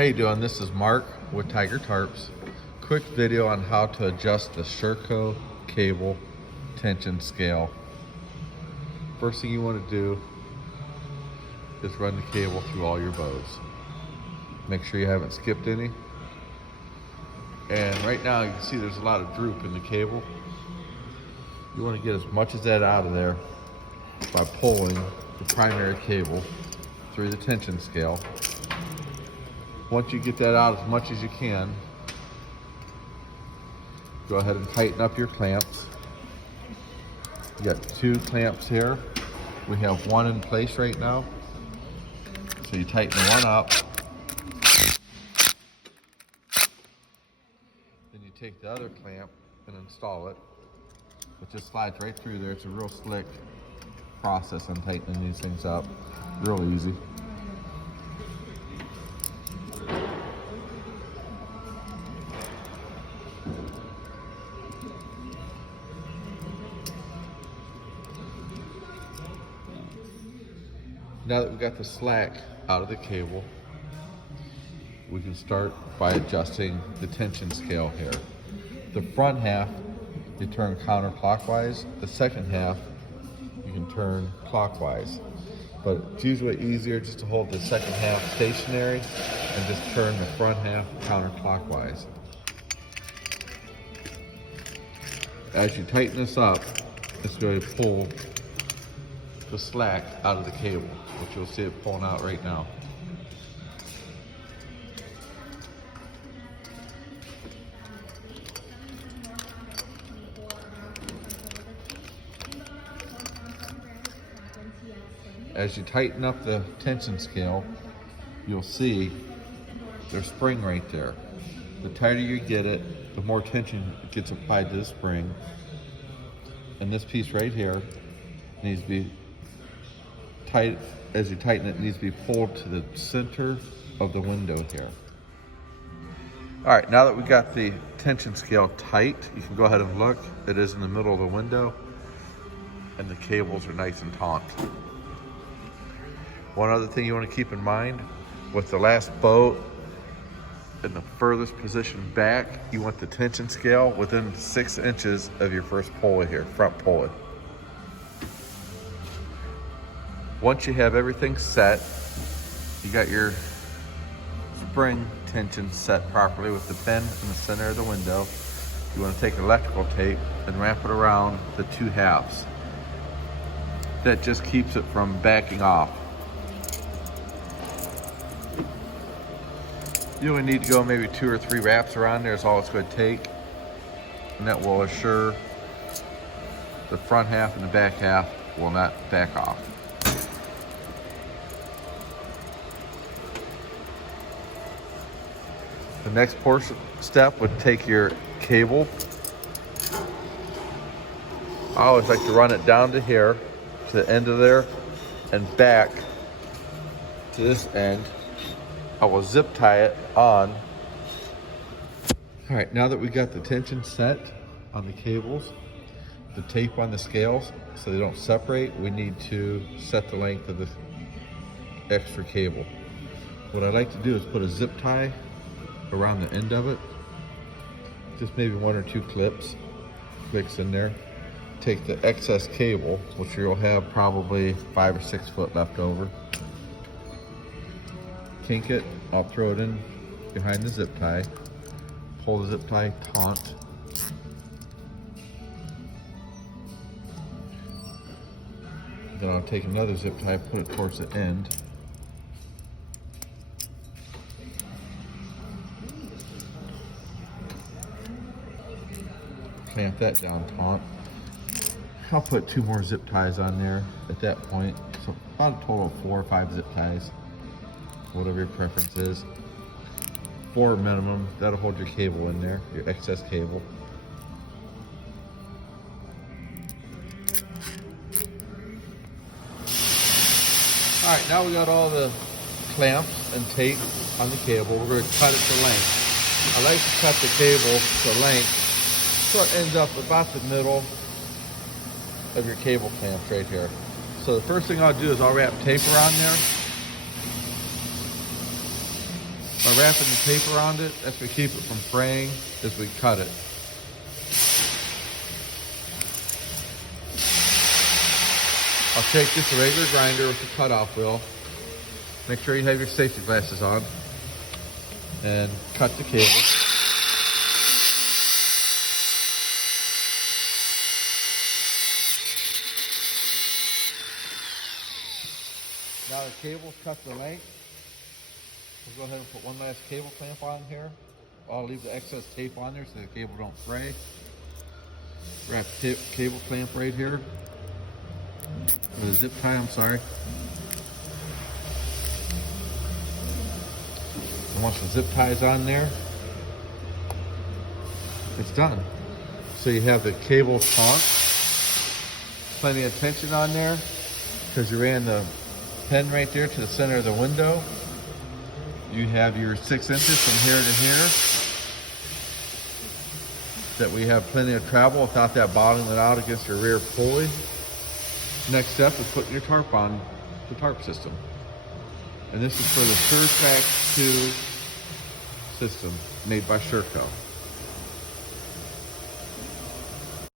How you doing? This is Mark with Tigertarps. Quick video on how to adjust the Shurco cable tension scale. First thing you want to do is run the cable through all your bows. Make sure you haven't skipped any. And right now you can see there's a lot of droop in the cable. You want to get as much as that out of there by pulling the primary cable through the tension scale. Once you get that out as much as you can, go ahead and tighten up your clamps. You got 2 clamps here. We have 1 in place right now. So you tighten one up. Then you take the other clamp and install it. It just slides right through there. It's a real slick process on tightening these things up. Real easy. Now that we've got the slack out of the cable, we can start by adjusting the tension scale here. The front half, you turn counterclockwise. The second half, you can turn clockwise. But it's usually easier just to hold the second half stationary and just turn the front half counterclockwise. As you tighten this up, it's going to pull the slack out of the cable, which you'll see it pulling out right now. As you tighten up the tension scale, you'll see there's spring right there. The tighter you get it, the more tension gets applied to the spring. And this piece right here needs to be tight. As you tighten it, it needs to be pulled to the center of the window here. All right, now that we got the tension scale tight, you can go ahead and look. It is in the middle of the window and the cables are nice and taut. One other thing you want to keep in mind, with the last bow in the furthest position back, you want the tension scale within 6 inches of your first pulley here, front pulley. Once you have everything set, you got your spring tension set properly with the pin in the center of the window, you want to take electrical tape and wrap it around the 2 halves. That just keeps it from backing off. You only need to go maybe 2 or 3 wraps around there is all it's going to take. And that will assure the front half and the back half will not back off. The next step would take your cable. I always like to run it down to here, to the end of there, and back to this end. I will zip tie it on. All right, now that we got the tension set on the cables, the tape on the scales so they don't separate, we need to set the length of the extra cable. What I like to do is put a zip tie around the end of it, just maybe 1 or 2 clicks in there. Take the excess cable, which you'll have probably 5 or 6 foot left over. Kink it, I'll throw it in behind the zip tie, pull the zip tie taut. Then I'll take another zip tie, put it towards the end. Clamp that down taut. I'll put 2 more zip ties on there at that point. So about a total of 4 or 5 zip ties. Whatever your preference is. 4 minimum, that'll hold your cable in there, your excess cable. All right, now we got all the clamps and tape on the cable. We're going to cut it to length. I like to cut the cable to length so it ends up about the middle of your cable clamps right here. So the first thing I'll do is I'll wrap tape around there. By wrapping the tape around it, that's going to keep it from fraying as we cut it. I'll take just a regular grinder with a cutoff wheel. Make sure you have your safety glasses on. And cut the cable. Now the cable's cut to length. We'll go ahead and put one last cable clamp on here. I'll leave the excess tape on there so the cable don't fray. Wrap the cable clamp right here. With a zip tie, I'm sorry. And once the zip tie is on there, it's done. So you have the cable taut, plenty of tension on there because you ran the pen right there to the center of the window. You have your 6 inches from here to here that we have plenty of travel without that bottling it out against your rear pulley. Next step is putting your tarp on the tarp system. And this is for the Shur-Trak 2 system made by Shurco.